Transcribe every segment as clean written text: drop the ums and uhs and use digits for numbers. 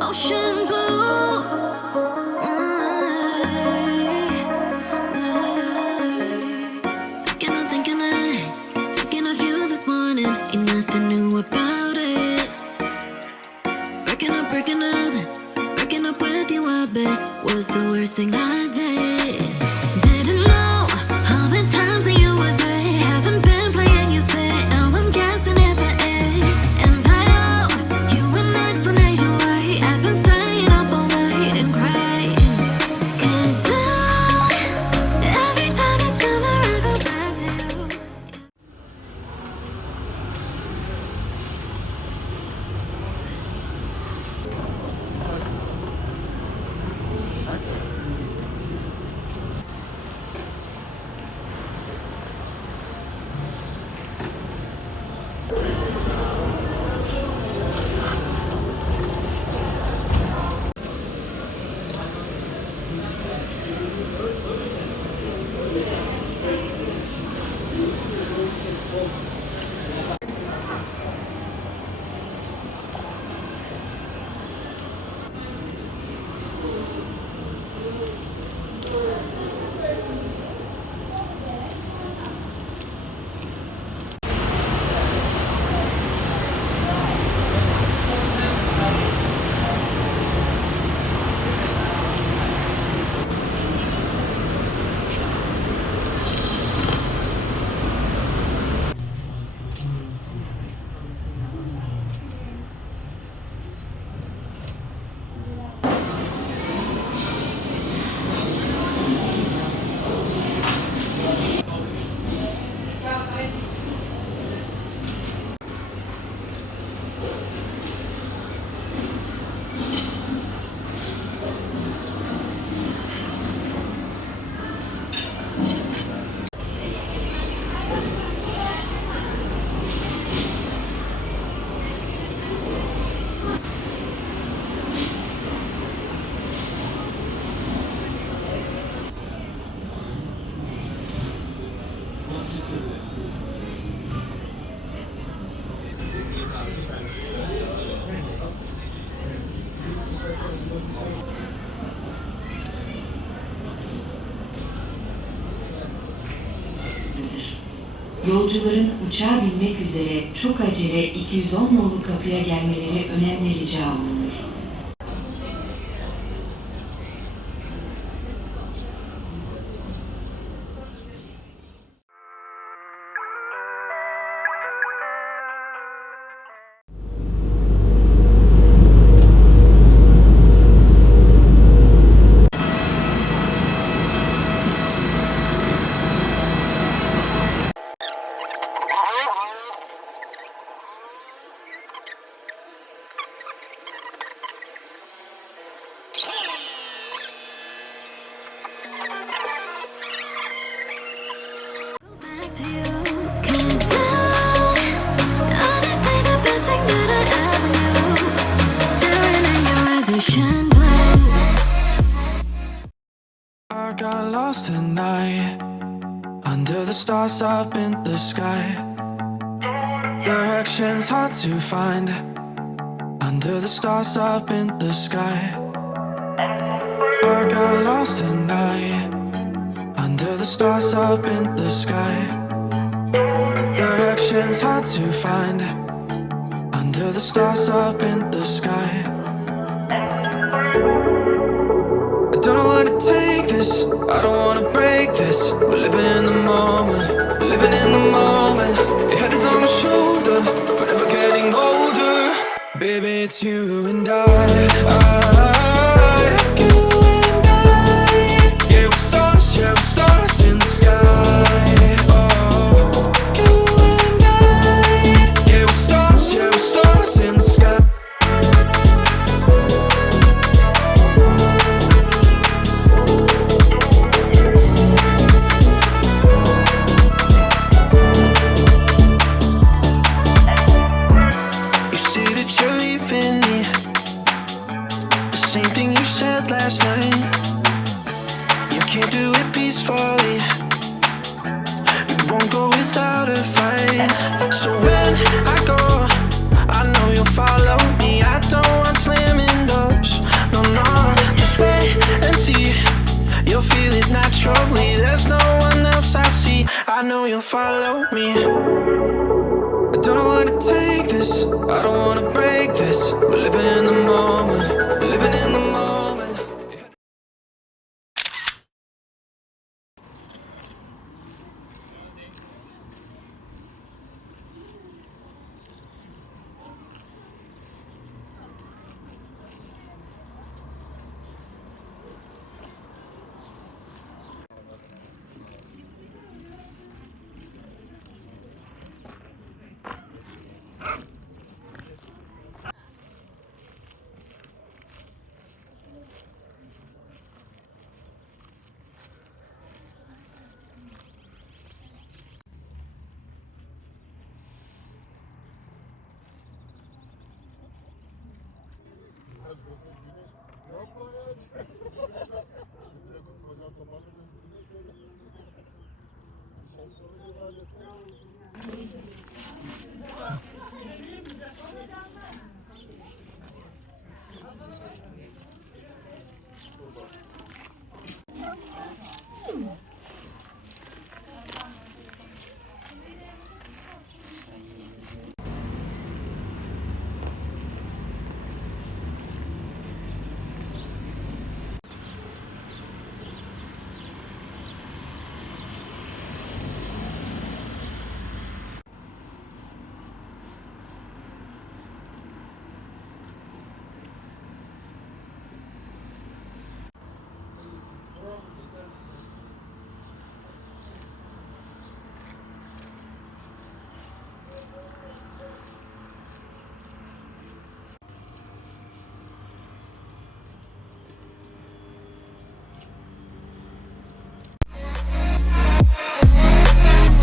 Ocean blue. Thinking of you this morning. Ain't nothing new about it. Breaking up with you, I bet was the worst thing I did. Didn't know all the times that you were there. Haven't been playing you fair. Now I'm gasping here for air. And I owe you an explanation why I've been staying up all night and crying. 'Cause every time it's summer I go back to you. Yolcuların uçağa binmek üzere çok acele 210 nolu kapıya gelmeleri önemli rica olunur. To you, 'cause honestly the best thing that I ever knew. Staring in your Azertion blue. I got lost at night under the stars up in the sky. Directions hard to find under the stars up in the sky. I got lost at night under the stars up in the sky. Directions hard to find under the stars up in the sky. I don't know where to take this, I don't wanna break this. We're living in the moment, living in the moment. Your head is on my shoulder, but never getting older. Baby, it's you and I. You and I. Yeah, we're stars in the sky. Last night, you can't do it peacefully. You won't go without a fight. So when I go, I know you'll follow me. I don't want slamming doors. No, no, just wait and see. You'll feel it naturally. There's no one else I see. I know you'll follow me. I don't know where to take this. I don't wanna break this. We're living in the moment. Living in the moment.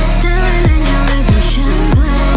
Staring in your resolution glow.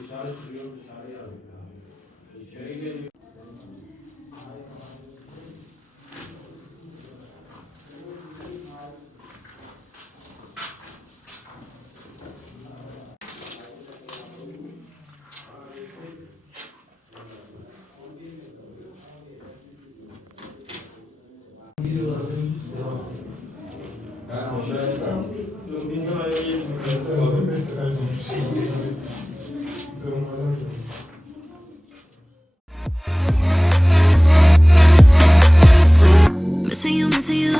Dışarı çıkıyor, dışarıya alıyor. İçeri geliyor. Missing you,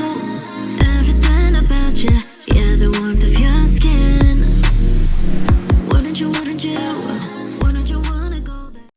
everything about you. Yeah, the warmth of your skin. Wouldn't you wanna go back?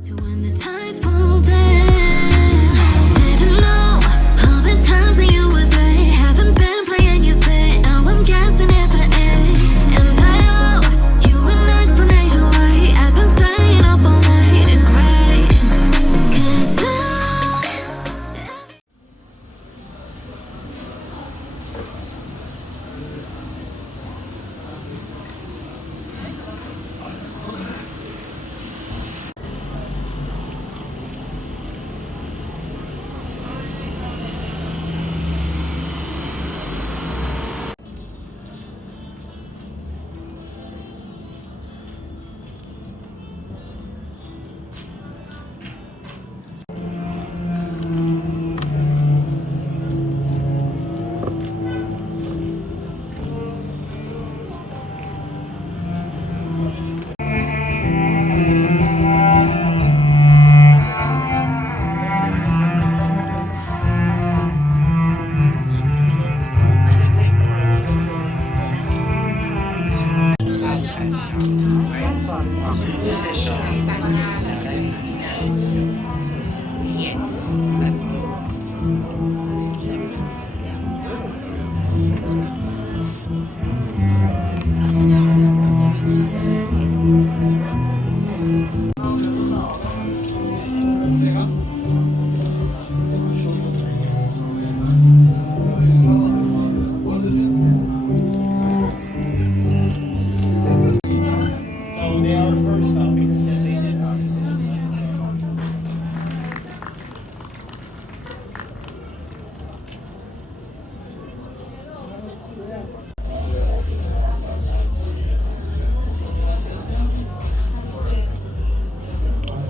To when the tides pulled in, didn't know all the times that you were there. Haven't been playing you fair. Now I'm gasping here for air, and I owe you an explanation why I've been staying up all night and crying. 'Cause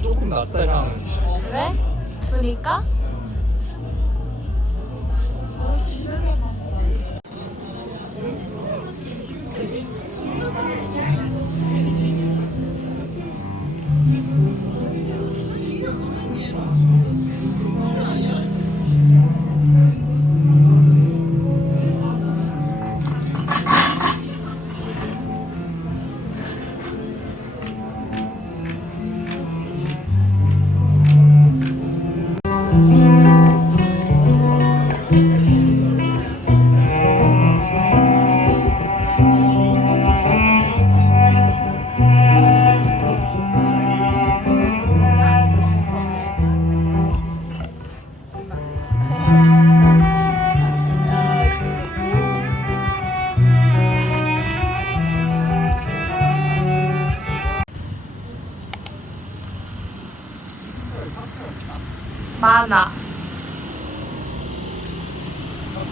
조금 낫다 향. 그래? 그러니까?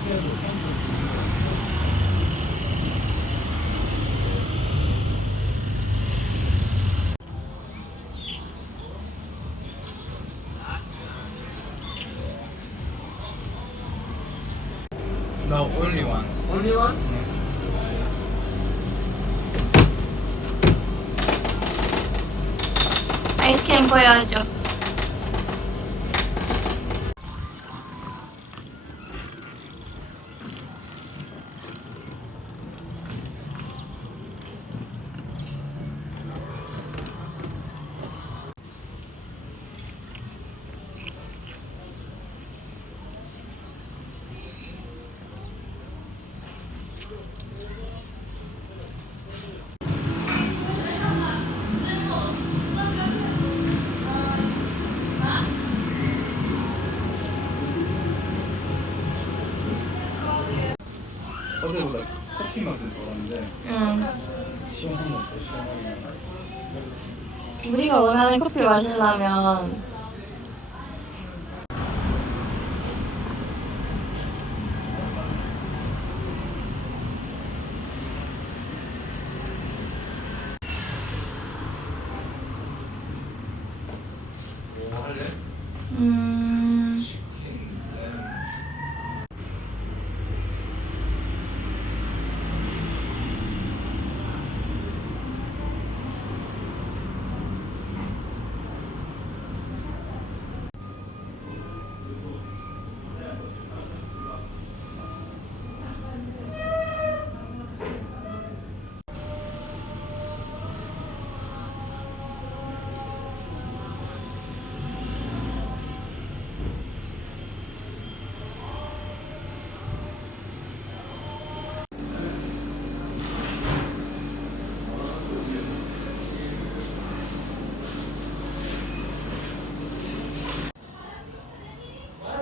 No, only one. Only one? 아이스크림 보여줘. 어제보다 커피 맛은 덜한데 시원한 거 어때? 시원하게. 우리가 원하는 커피 마시려면 뭐 할래?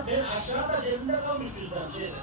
Ben aşağıda cebimde kalmış cüzdan şeyde.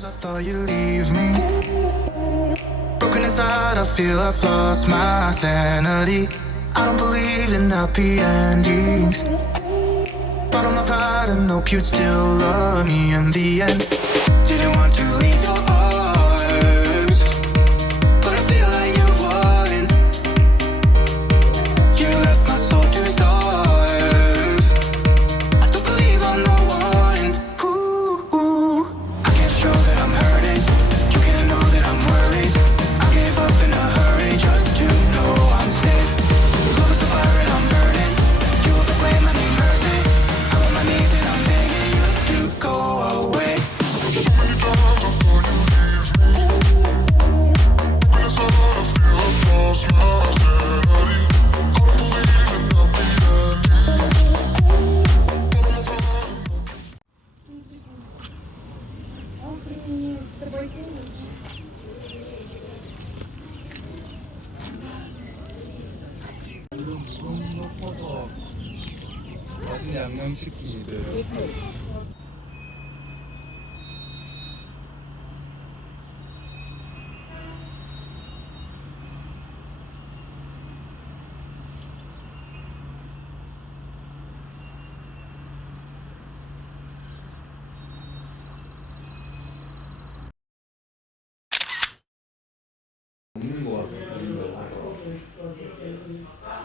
Sometimes I thought you'd leave me. Broken inside, I feel I've lost my sanity. I don't believe in happy endings. But on my pride, I know you'd still love me in the end. Didn't want to leave your arms, but I feel like you wouldn't. You left my soul to starve. I don't believe I'm the one. Ooh, I can't show that I'm hurting. You can't know that I'm worried. I gave up in a hurry just to know I'm safe. Love is a fire and I'm burning. You are the flame, I need mercy. I'm on my knees and I'm begging you to go away. 무거운 거 퍼서 맛있는 양념치킨이들. 없는 거 같아.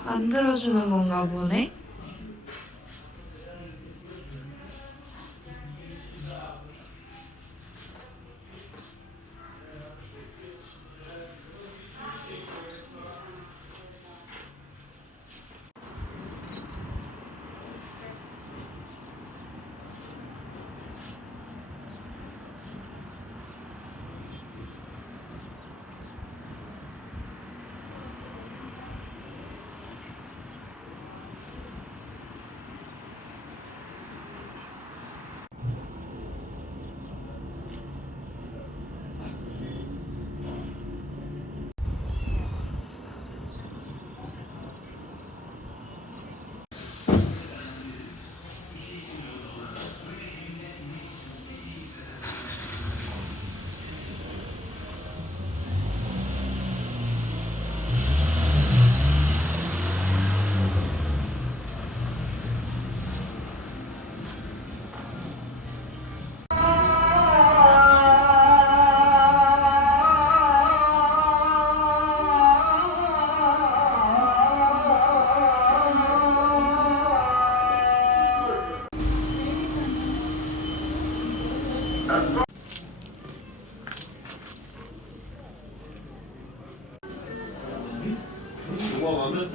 만들어주는 건가 보네?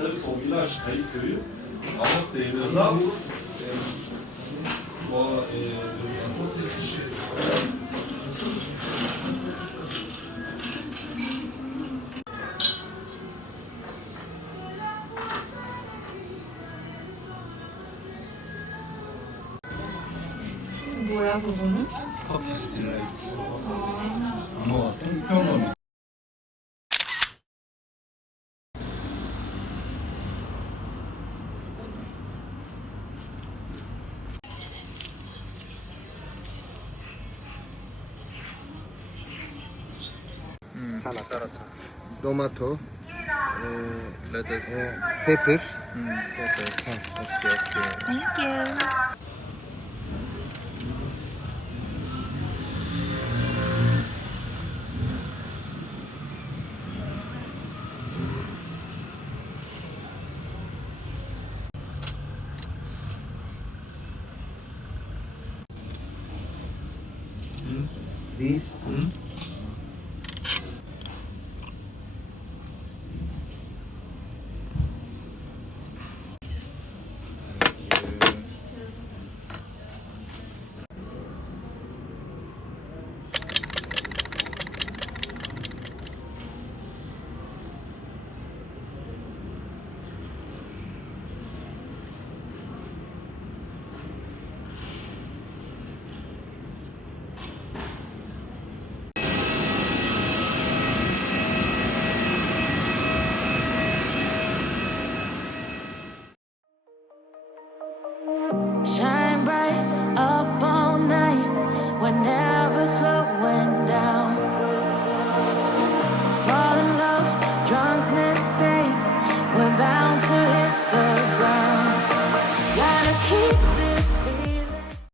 Tabii son village Kayık Köyü ama Seyran'da 뭐야 그거는? 커피 스틸라이트. 뭐 성평원. salata, tomato, 레터스. pepper. 오케이. 땡큐. This